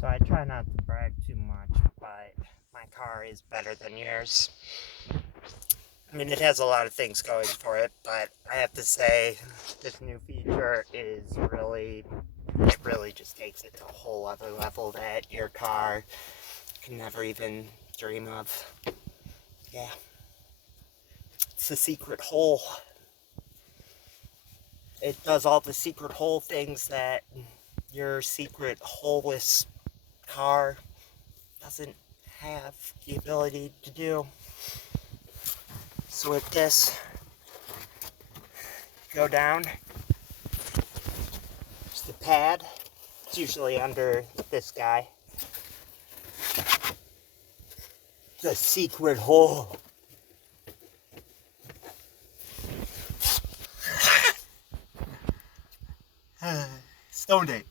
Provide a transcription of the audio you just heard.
So I try not to brag too much, but my car is better than yours. I mean, it has a lot of things going for it, but I have to say this new feature is really just takes it to a whole other level that your car can never even dream of. Yeah. It's the secret hole. It does all the secret hole things that your secret holeless car doesn't have the ability to do. So with this, go down. There's the pad. It's usually under this guy. The secret hole. Stone date.